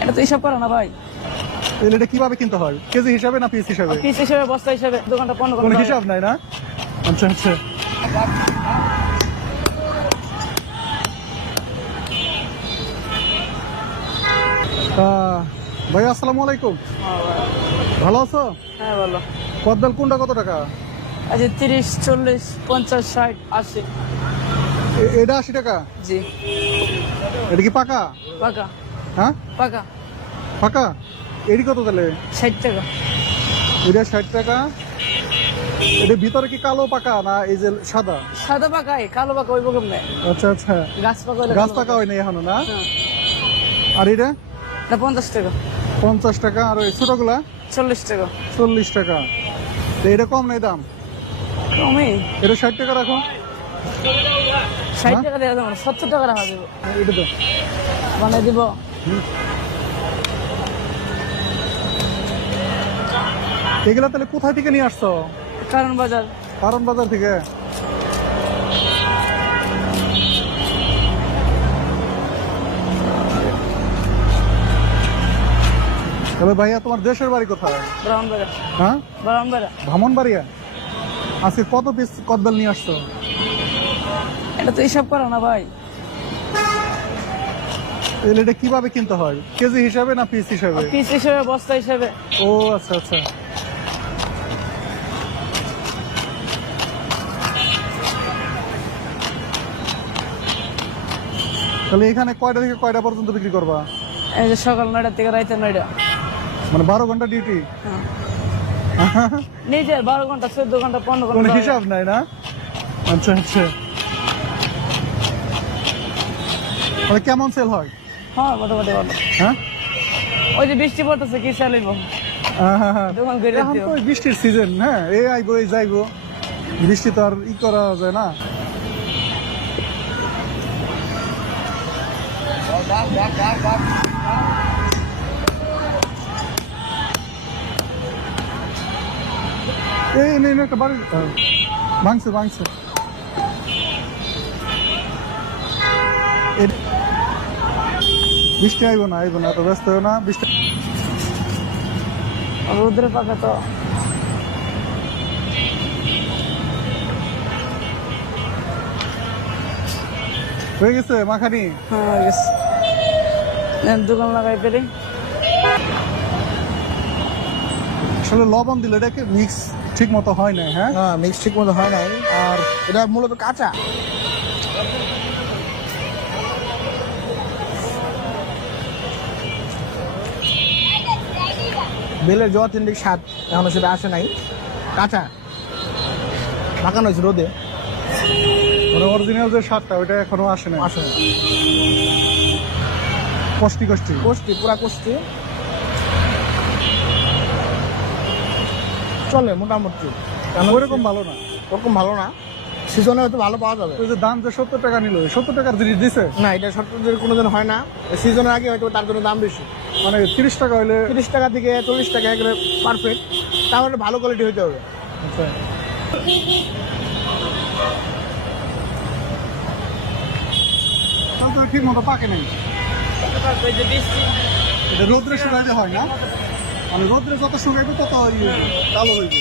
এটা তো হিসাব করো না ভাই। তাহলে এটা কীভাবে কিনতে হয়? কেজি হিসাবে না পিস হিসাবে? পিস হিসেবে বস্তা হিসেবে দোকানটা পনেরো কোনো হিসাব নাই না? আচ্ছা আচ্ছা। আহ, ভাই আসসালামু আলাইকুম। ভালো আছো? হ্যাঁ বলো কদবেল কোনটা কত টাকা? আচ্ছা তিরিশ চল্লিশ পঞ্চাশ ষাট আশি। এটা আশি টাকা? জি। এটা কি পাকা? পাকা। হ্যাঁ? পাকা। পাকা? এটি কত তাহলে? ষাট টাকা। এটা ষাট টাকা। এটা ভিতরে কি কালো পাকা না এই যে সাদা? সাদা পাকাই কালো পাকা ওই রকম নেই। আচ্ছা আচ্ছা। গাছ পাকা গাছ পাকা হয়নি এখনও না? হ্যাঁ। আর এটা? এটা পঞ্চাশ টাকা। পঞ্চাশ টাকা। আর ওই ছোটগুলা? চল্লিশ টাকা। চল্লিশ টাকা। এটা কম নেই দাম? কমই এটা ষাট টাকা রাখো। ষাট হ্যাঁ? টাকা দেওয়া যাবে না সত্তর টাকা রাখা দেবো এটা তো বানিয়ে দিব। এগুলা তাহলে কোথায় থেকে নিয়ে আসছো? কারণ বাজার। কারণ বাজার থেকে? তবে ভাইয়া তোমার দেশের বাড়ি কোথায়? বাজার হ্যাঁ? বাজার ভামনবাড়িয়া আজকে কত পিস কদবেল নিয়ে আসছো? এটা তো হিসাব করো না ভাই। তাহলে এটা কীভাবে কিনতে হয়? কেজি হিসাবে না পিস হিসাবে? পিস হিসেবে বস্তা হিসেবে। ও আচ্ছা আচ্ছা। তাহলে এখানে কয়টা থেকে কয়টা পর্যন্ত বিক্রি করবা? এই যে সকাল নয়টা থেকে রাইতে নয়টা। মানে বারো ঘণ্টা ডিউটি হ্যাঁ। নিজের বারো ঘণ্টা চোদ্দ ঘণ্টা পনেরো ঘণ্টা হিসাব নাই না? আচ্ছা আচ্ছা। মানে কেমন সেল হয়? হ্যাঁ মোটামুটি ভালো। হ্যাঁ? ওই যে বৃষ্টি পড়তেছে কি চালিব দোকান এখন তো বৃষ্টির সিজন হ্যাঁ? এই আইবো এই যাইবো। বৃষ্টি তো আর ই করা যায় না। এই নে নে, একটা বাড়ি ভাঙছে ভাঙছে। বৃষ্টি আইব না আইব না তো ব্যস্ত না বৃষ্টি রোদ্রে পাকে তো। হয়ে গেছে মাখানি? হ্যাঁ হয়ে গেছে। দোকান লাগাই পেরে আসলে লবণ দিলে এটাকে মিক্স ঠিক মতো হয় না হ্যাঁ? হ্যাঁ মিক্স ঠিক মতো হয় নাই। আর এটা মূলত কাঁচা। বেলের যে অথেন্টিক স্বাদ এখনও সেটা আসে নাই। কাঁচা। মাখানো হয়েছে রোদে। মানে অরিজিনাল যে স্বাদটা ওইটা এখনও আসে না আসে না কষ্টি কষ্টি। কষ্টি পুরা কষ্টি। চলে মোটামুটি। ওইরকম ভালো না। ওরকম ভালো না। সিজনে হয়তো ভালো পাওয়া যাবে। ওই যে দাম যে সত্তর টাকা নিল সত্তর টাকার জিনিস দিছে? না এটা সত্তর কোনো দিন হয় না। সিজনের আগে হয়তো তার জন্য দাম বেশি। মানে তিরিশ টাকা হইলে তিরিশ টাকা থেকে চল্লিশ টাকা একবারে পারফেক্ট তাহলে ভালো কোয়ালিটি হতে হবে। আচ্ছা। তাহলে তো ঠিক মতো পাকে নেই। ওই যে এটা রোদ্রে শুকাইতে হয় না? মানে রোদ্রে যত শুকাইবে তত ইয়ে কালো হইবে